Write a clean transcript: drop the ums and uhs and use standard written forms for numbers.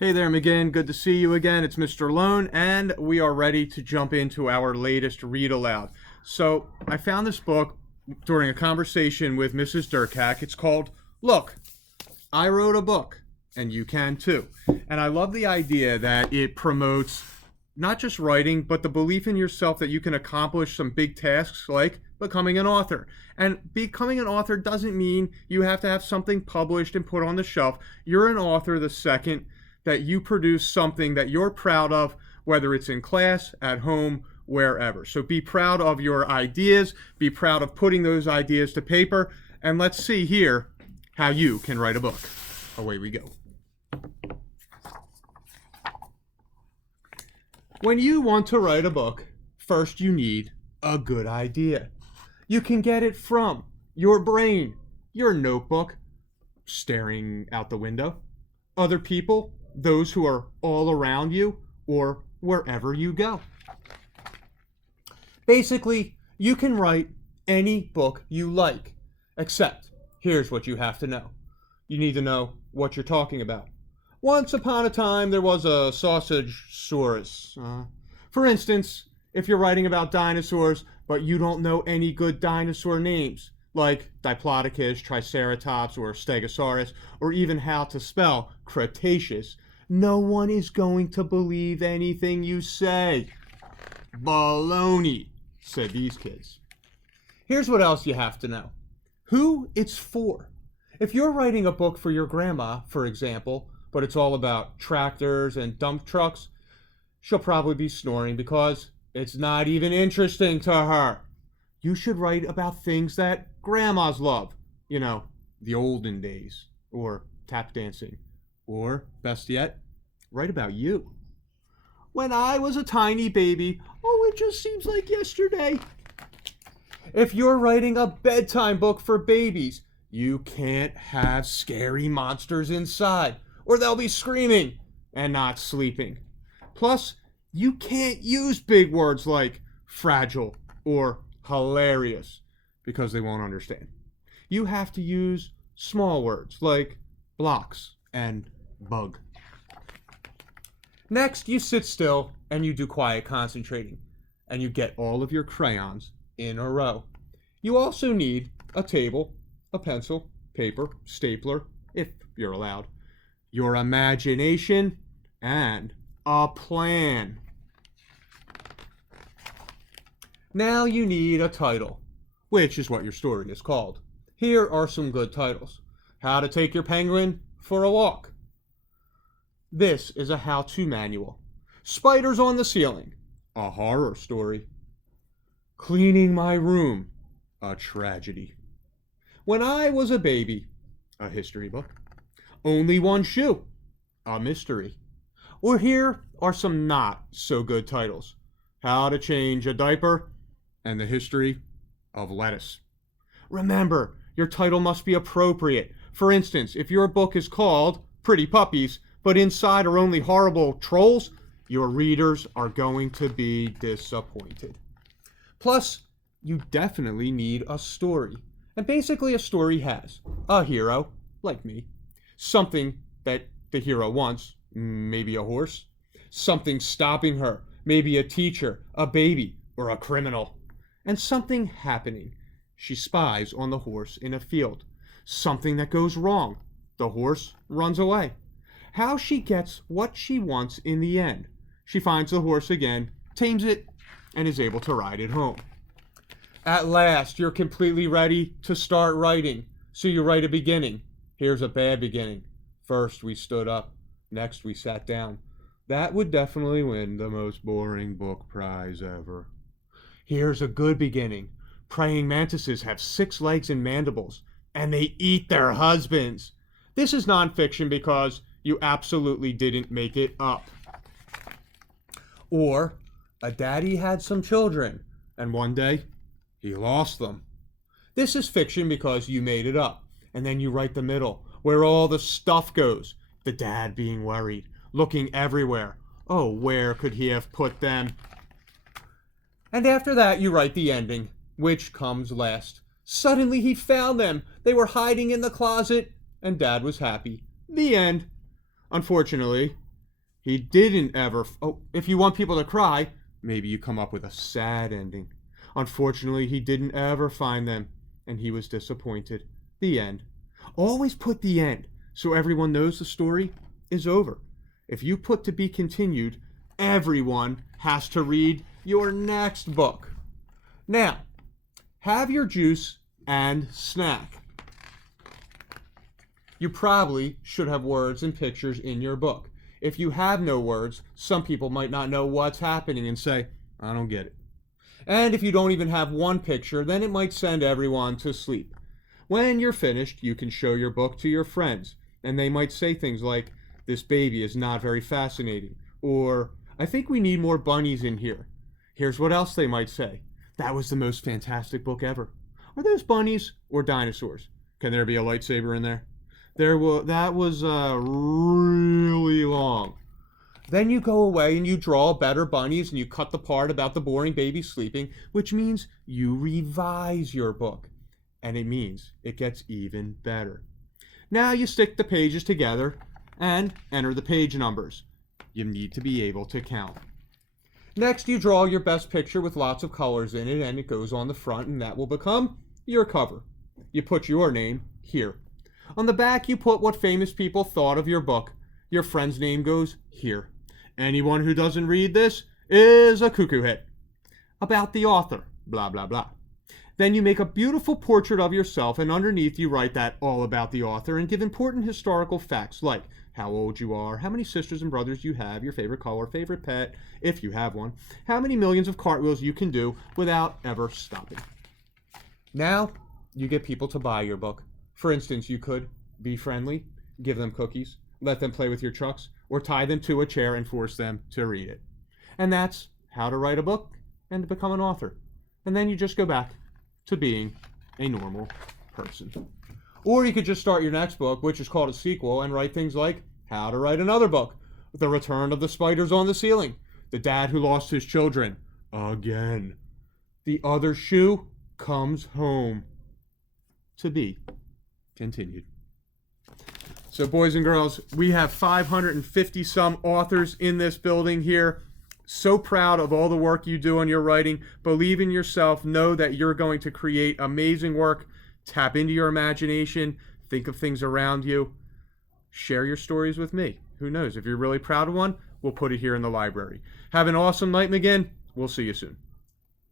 Hey there, McGinn. Good to see you again. It's Mr. Lohn, and we are ready to jump into our latest read aloud. So, I found this book during a conversation with Mrs. Durkak. It's called Look, I Wrote a Book, and You Can Too. And I love the idea that it promotes not just writing, but the belief in yourself that you can accomplish some big tasks like becoming an author. And becoming an author doesn't mean you have to have something published and put on the shelf. You're an author the second that you produce something that you're proud of, whether it's in class, at home, wherever. So be proud of your ideas, be proud of putting those ideas to paper, and let's see here how you can write a book. Away we go. When you want to write a book, first you need a good idea. You can get it from your brain, your notebook, staring out the window, other people, those who are all around you, or wherever you go. Basically, you can write any book you like, except here's what you have to know. You need to know what you're talking about. Once upon a time, there was a sausage-saurus. For instance, if you're writing about dinosaurs, but you don't know any good dinosaur names, like Diplodocus, Triceratops, or Stegosaurus, or even how to spell Cretaceous, no one is going to believe anything you say. Baloney, said these kids. Here's what else you have to know. Who it's for. If you're writing a book for your grandma, for example, but it's all about tractors and dump trucks, she'll probably be snoring because it's not even interesting to her. You should write about things that grandmas love. You know, the olden days, or tap dancing, or, best yet, write about you. When I was a tiny baby, oh, it just seems like yesterday. If you're writing a bedtime book for babies, you can't have scary monsters inside, or they'll be screaming and not sleeping. Plus, you can't use big words like fragile or hilarious because they won't understand. You have to use small words like blocks and bug. Next, you sit still and you do quiet concentrating, and you get all of your crayons in a row. You also need a table, a pencil, paper, stapler, if you're allowed, your imagination, and a plan. Now you need a title, which is what your story is called. Here are some good titles. How to Take Your Penguin for a Walk. This is a how-to manual. Spiders on the Ceiling, a horror story. Cleaning My Room, a tragedy. When I Was a Baby, a history book. Only One Shoe, a mystery. Or here are some not so good titles. How to Change a Diaper, and the History of Lettuce. Remember, your title must be appropriate. For instance, if your book is called Pretty Puppies, but inside are only horrible trolls, your readers are going to be disappointed. Plus, you definitely need a story. And basically a story has a hero, like me, something that the hero wants, maybe a horse, something stopping her, maybe a teacher, a baby, or a criminal, and something happening. She spies on the horse in a field. Something that goes wrong. The horse runs away. How she gets what she wants in the end. She finds the horse again, tames it, and is able to ride it home. At last, you're completely ready to start writing. So you write a beginning. Here's a bad beginning. First we stood up. Next we sat down. That would definitely win the most boring book prize ever. Here's a good beginning. Praying mantises have 6 legs and mandibles, and they eat their husbands. This is nonfiction because you absolutely didn't make it up. Or, a daddy had some children, and one day, he lost them. This is fiction because you made it up, and then you write the middle, where all the stuff goes. The dad being worried, looking everywhere. Oh, where could he have put them? And after that, you write the ending, which comes last. Suddenly he found them. They were hiding in the closet, and Dad was happy. The end. Unfortunately, He didn't ever. Oh, if you want people to cry, maybe you come up with a sad ending. Unfortunately, he didn't ever find them, and he was disappointed. The end. Always put the end, so everyone knows the story is over. If you put to be continued, everyone has to read your next book. Now, have your juice and snack. You probably should have words and pictures in your book. If you have no words, some people might not know what's happening and say, I don't get it. And if you don't even have one picture, then it might send everyone to sleep. When you're finished, you can show your book to your friends, and they might say things like, this baby is not very fascinating, or I think we need more bunnies in here. Here's what else they might say. That was the most fantastic book ever. Are those bunnies or dinosaurs? Can there be a lightsaber in there? That was really long. Then you go away and you draw better bunnies and you cut the part about the boring baby sleeping, which means you revise your book. And it means it gets even better. Now you stick the pages together and enter the page numbers. You need to be able to count. Next, you draw your best picture with lots of colors in it, and it goes on the front, and that will become your cover. You put your name here. On the back, you put what famous people thought of your book. Your friend's name goes here. Anyone who doesn't read this is a cuckoo hit. About the author, blah, blah, blah. Then you make a beautiful portrait of yourself, and underneath you write that all about the author and give important historical facts like how old you are, how many sisters and brothers you have, your favorite color, favorite pet, if you have one, how many millions of cartwheels you can do without ever stopping. Now, you get people to buy your book. For instance, you could be friendly, give them cookies, let them play with your trucks, or tie them to a chair and force them to read it. And that's how to write a book and to become an author. And then you just go back to being a normal person. Or you could just start your next book, which is called a sequel, and write things like how to write another book, The Return of the Spiders on the Ceiling, The Dad Who Lost His Children, again. The Other Shoe Comes Home. To be continued. So boys and girls, we have 550 some authors in this building here. So proud of all the work you do on your writing. Believe in yourself. Know that you're going to create amazing work. Tap into your imagination. Think of things around you. Share your stories with me. Who knows? If you're really proud of one, we'll put it here in the library. Have an awesome night, McGinn. We'll see you soon.